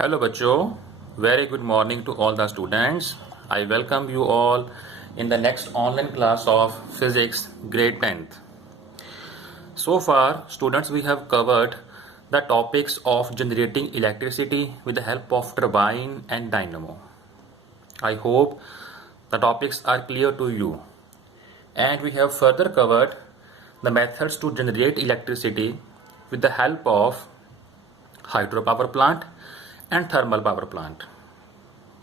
Hello बच्चों, very good morning to all the students. I welcome you all in the next online class of physics grade 10th. So far students, we have covered the topics of generating electricity with the help of turbine and dynamo. I hope the topics are clear to you, and we have further covered the methods to generate electricity with the help of hydropower plant and thermal power plant.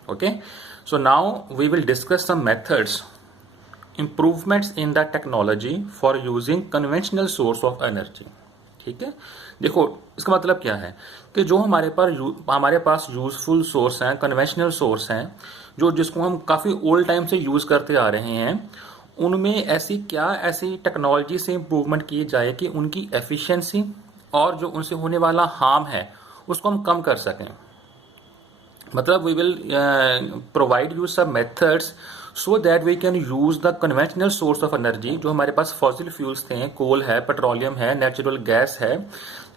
Okay, so now we will discuss some methods, improvements in the technology for using conventional source of energy. ठीक है, देखो इसका मतलब क्या है कि जो हमारे पास यूजफुल सोर्स हैं, कन्वेंशनल सोर्स हैं, जो जिसको हम काफ़ी ओल्ड टाइम से यूज़ करते आ रहे हैं, उनमें ऐसी टेक्नोलॉजी से इम्प्रूवमेंट की जाए कि उनकी एफिशिएंसी और जो उनसे होने वाला हार्म है उसको हम कम कर सकें. मतलब we will provide you sub methods so that we can use the conventional source of energy. जो हमारे पास फॉसिल फ्यूल्स थे, कोल है, पेट्रोलियम है, नेचुरल गैस है,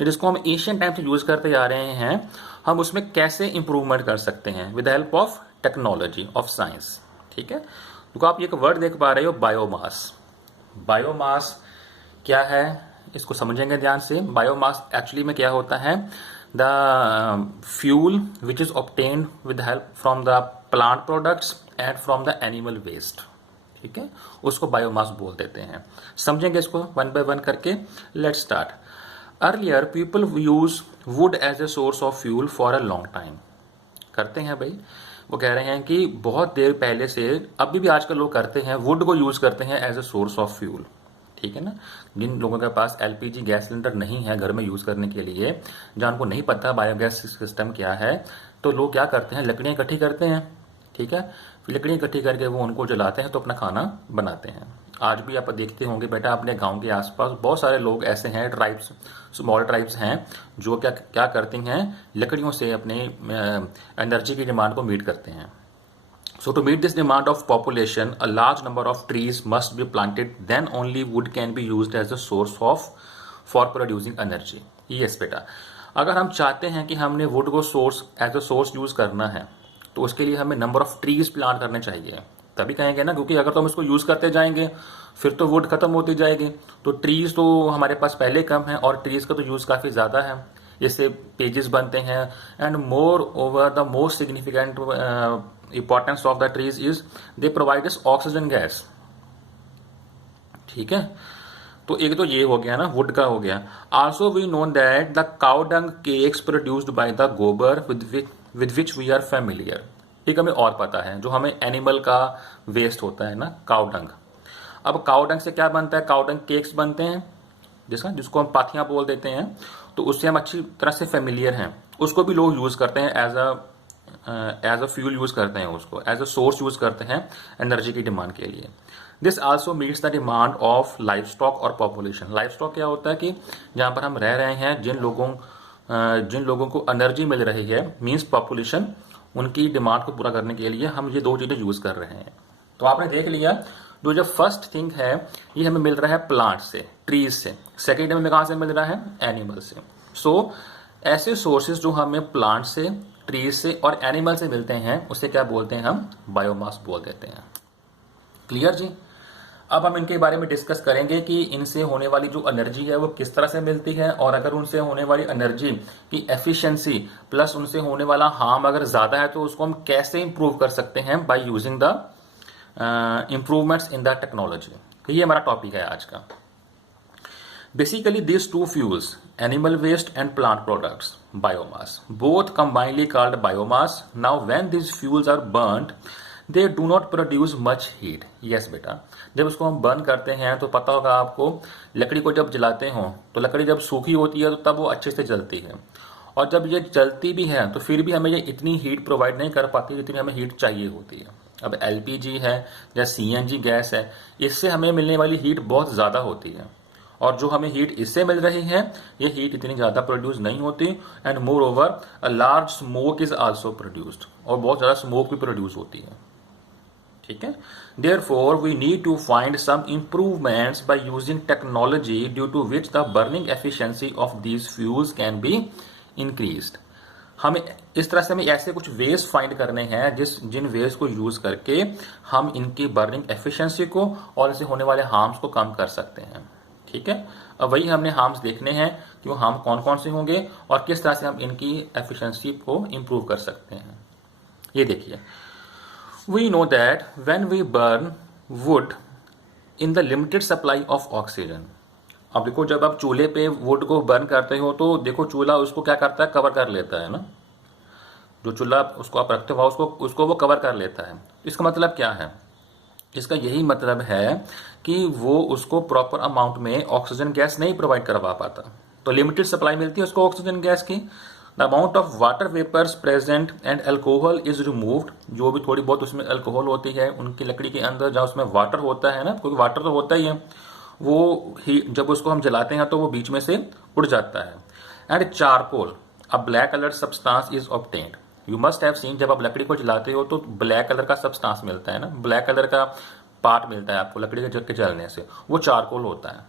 जिसको हम एशियन टाइम से यूज करते आ रहे हैं, हम उसमें कैसे इंप्रूवमेंट कर सकते हैं with help of technology of science. ठीक है, तो आप एक वर्ड देख पा रहे हो, बायोमास. बायोमास क्या है इसको समझेंगे ध्यान से. बायोमास एक्चुअली में क्या होता है, the fuel which is obtained with the help from the plant products and from the animal waste. ठीक है, उसको बायोमास बोल देते हैं. समझेंगे इसको वन बाय वन करके. Let's start. Earlier people use wood as a source of fuel for a long time. करते हैं भाई, वो कह रहे हैं कि बहुत देर पहले से, अभी भी आजकल लोग करते हैं, वुड को यूज करते हैं as a source of fuel. ठीक है ना. जिन लोगों के पास एलपीजी गैस सिलेंडर नहीं है घर में यूज करने के लिए, जहाँ उनको नहीं पता बायोगैस सिस्टम क्या है, तो लोग क्या करते हैं, लकड़ियां इकट्ठी करते हैं. ठीक है, फिर लकड़ियां इकट्ठी करके वो उनको जलाते हैं तो अपना खाना बनाते हैं. आज भी आप देखते होंगे बेटा, अपने गांव के आसपास बहुत सारे लोग ऐसे हैं, ट्राइब्स, स्मॉल ट्राइब्स हैं, जो क्या करते हैं, लकड़ियों से अपने एनर्जी की डिमांड को मीट करते हैं. So to meet this demand of population, a large number of trees must be planted. Then only wood can be used as a source for producing energy. Yes बेटा, अगर हम चाहते हैं कि हमने वुड को एज अ सोर्स यूज करना है, तो उसके लिए हमें नंबर ऑफ ट्रीज प्लांट करने चाहिए. तभी कहेंगे ना, क्योंकि अगर तो हम इसको यूज करते जाएंगे फिर तो वुड खत्म होती जाएगी. तो ट्रीज तो हमारे पास पहले कम है और ट्रीज का तो यूज काफी ज्यादा है. जैसे पेजेस बनते हैं, and more over the most significant importance of the trees is they provide us oxygen gas. ठीक है, तो एक तो ये हो गया ना, वुड का हो गया. Also we know that the cow dung cakes produced by the gobar with which we are familiar. ठीक, हमें और पता है, जो हमें एनिमल का वेस्ट होता है ना, काउ डंग. अब काउ डंग से क्या बनता है, काउ डंग केक्स बनते हैं, जिसको हम पाथियां बोल देते हैं. तो उससे हम अच्छी तरह से फेमिलियर हैं. उसको भी लोग यूज करते हैं एज अ फ्यूल यूज करते हैं, उसको एज अ सोर्स यूज करते हैं एनर्जी की डिमांड के लिए. This also meets the demand of life stock और पॉपुलेशन. लाइफ स्टॉक क्या होता है कि जहां पर हम रह रहे हैं, जिन लोगों को एनर्जी मिल रही है, मीन्स पॉपुलेशन, उनकी डिमांड को पूरा करने के लिए हम ये दो चीजें यूज कर रहे हैं. तो आपने देख लिया, जो फर्स्ट थिंग है ये हमें मिल रहा है प्लांट से, ट्रीज से. सेकेंड हमें कहां से मिल रहा है, एनिमल से. सो ऐसे सोर्सेज जो हमें प्लांट से, ट्रीज से और एनिमल से मिलते हैं, उसे क्या बोलते हैं, हम बायोमास बोल देते हैं. क्लियर जी. अब हम इनके बारे में डिस्कस करेंगे कि इनसे होने वाली जो एनर्जी है वो किस तरह से मिलती है, और अगर उनसे होने वाली एनर्जी की एफिशिएंसी प्लस उनसे होने वाला हार्म अगर ज्यादा है तो उसको हम कैसे इंप्रूव कर सकते हैं by using the improvements in the technology. ये हमारा टॉपिक है आज का. Basically, these two fuels, animal waste and plant products, biomass, both combinedly called biomass. Now, when these fuels are burnt, they do not produce much heat. Yes, बेटा, जब उसको हम burn करते हैं तो पता होगा आपको, लकड़ी को जब जलाते हो तो लकड़ी जब सूखी होती है तो तब वो अच्छे से जलती है, और जब ये जलती भी है तो फिर भी हमें ये इतनी हीट प्रोवाइड नहीं कर पाती जितनी हमें हीट चाहिए होती है. अब एलपीजी है या सीएनजी गैस है, इससे हमें मिलने वाली हीट बहुत ज्यादा होती है, और जो हमें हीट इससे मिल रही है, ये हीट इतनी ज्यादा प्रोड्यूस नहीं होती. And more over a large smoke is also produced, और बहुत ज्यादा स्मोक भी प्रोड्यूस होती है. ठीक है, therefore we need to find some improvements by using technology due to which the burning efficiency of these fuels can be increased. हमें इस तरह से हमें ऐसे कुछ वेज फाइंड करने हैं जिन वेज को यूज करके हम इनकी बर्निंग एफिशिएंसी को और इनसे होने वाले हार्म्स को कम कर सकते हैं। ठीक है, अब वही हमने हार्म्स देखने हैं कि वो हार्म कौन कौन से होंगे और किस तरह से हम इनकी एफिशिएंसी को इंप्रूव कर सकते हैं। ये देखिए, we know that when we burn wood in the limited supply of oxygen. अब देखो, जब आप चूल्हे पे वुड को बर्न करते हो तो देखो चूल्हा उसको क्या करता है, कवर कर लेता है ना। जो चूल्हा उसको आप रखते हो उसको वो कवर कर लेता है। इसका मतलब क्या है? इसका यही मतलब है कि वो उसको प्रॉपर अमाउंट में ऑक्सीजन गैस नहीं प्रोवाइड करवा पाता। तो लिमिटेड सप्लाई मिलती है उसको ऑक्सीजन गैस की। The amount of water vapours present and alcohol is removed. जो भी थोड़ी बहुत उसमें अल्कोहल होती है उनकी लकड़ी के अंदर, जहाँ उसमें वाटर होता है ना, क्योंकि वाटर तो होता ही है, वो ही जब उसको हम जलाते हैं तो वो बीच में से उड़ जाता है। And charcoal, a black colour substance is obtained. You must have seen, जब आप लकड़ी को जलाते हो तो ब्लैक कलर का सब्सटेंस मिलता है ना, ब्लैक कलर का पार्ट मिलता है आपको लकड़ी के जलने से, वो चारकोल होता है।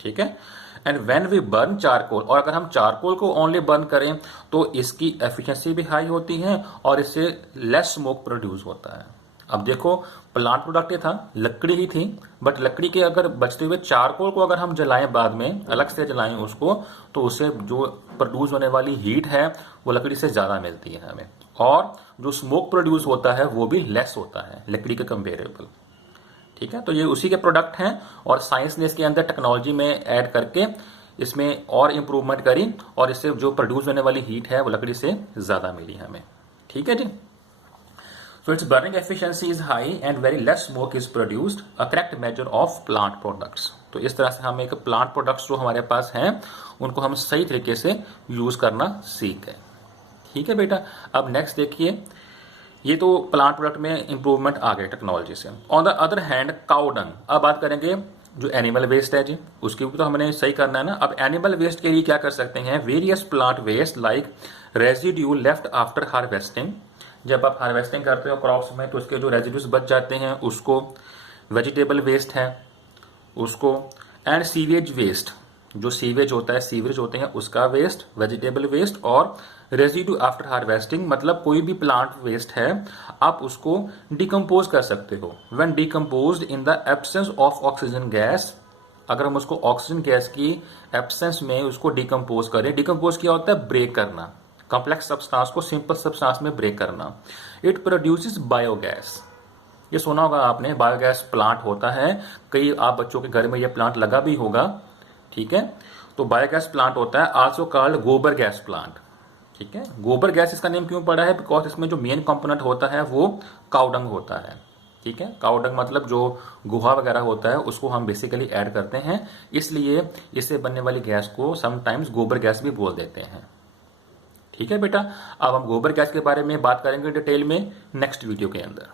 ठीक है, and when we burn charcoal, और अगर हम चारकोल को ओनली बर्न करें तो इसकी एफिशिएंसी भी हाई होती है और इससे लेस स्मोक प्रोड्यूस होता है। अब देखो, प्लांट प्रोडक्ट ये था, लकड़ी ही थी, बट लकड़ी के अगर बचते हुए चारकोल को अगर हम जलाएं, बाद में अलग से जलाएं उसको, तो उससे जो प्रोड्यूस होने वाली हीट है वो लकड़ी से ज्यादा मिलती है हमें, और जो स्मोक प्रोड्यूस होता है वो भी लेस होता है लकड़ी के कंपेरेबल। ठीक है, तो ये उसी के प्रोडक्ट हैं और साइंस ने इसके अंदर टेक्नोलॉजी में ऐड करके इसमें और इम्प्रूवमेंट करी और इससे जो प्रोड्यूस होने वाली हीट है वो लकड़ी से ज्यादा मिली हमें। ठीक है जी, so its burning efficiency is high and very less smoke is produced, a correct measure of plant products। तो इस तरह से हम एक प्लांट प्रोडक्ट्स जो हमारे पास हैं उनको हम सही तरीके से यूज करना सीख गए। ठीक है बेटा, अब नेक्स्ट देखिए, ये तो प्लांट प्रोडक्ट में इंप्रूवमेंट आ गए टेक्नोलॉजी से। On the other hand cow dung, अब बात करेंगे जो एनिमल वेस्ट है जी, उसकी भी तो हमने सही करना है ना। अब एनिमल वेस्ट के लिए क्या कर सकते हैं, various plant waste like residue left after harvesting. जब आप हार्वेस्टिंग करते हो क्रॉप्स में तो उसके जो रेजिड्यूज बच जाते हैं उसको, वेजिटेबल वेस्ट है उसको, एंड सीवेज वेस्ट, जो सीवेज होता है, सीवरेज होते हैं उसका वेस्ट, वेजिटेबल वेस्ट और रेजिड्यू आफ्टर हार्वेस्टिंग, मतलब कोई भी प्लांट वेस्ट है आप उसको डिकम्पोज कर सकते हो। When decomposed in the absence of oxygen gas, अगर हम उसको ऑक्सीजन गैस की एब्सेंस में उसको डिकम्पोज करें, डिकम्पोज क्या होता है, ब्रेक करना, कॉम्प्लेक्स सब्सटेंस को सिंपल सब्सटेंस में ब्रेक करना। इट प्रोड्यूसेस बायोगैस, ये सुना होगा आपने, बायोगैस प्लांट होता है, कई आप बच्चों के घर में ये प्लांट लगा भी होगा। ठीक है, तो बायोगैस प्लांट होता है, आल्सो कॉल्ड गोबर गैस प्लांट। ठीक है, गोबर गैस इसका नेम क्यों पड़ा है, बिकॉज इसमें जो मेन कंपोनेंट होता है वो काउडंग होता है। ठीक है, काउडंग मतलब जो गुहा वगैरह होता है उसको हम बेसिकली ऐड करते हैं, इसलिए इससे बनने वाली गैस को समटाइम्स गोबर गैस भी बोल देते हैं। ठीक है बेटा, अब हम गोबर गैस के बारे में बात करेंगे डिटेल में नेक्स्ट वीडियो के अंदर।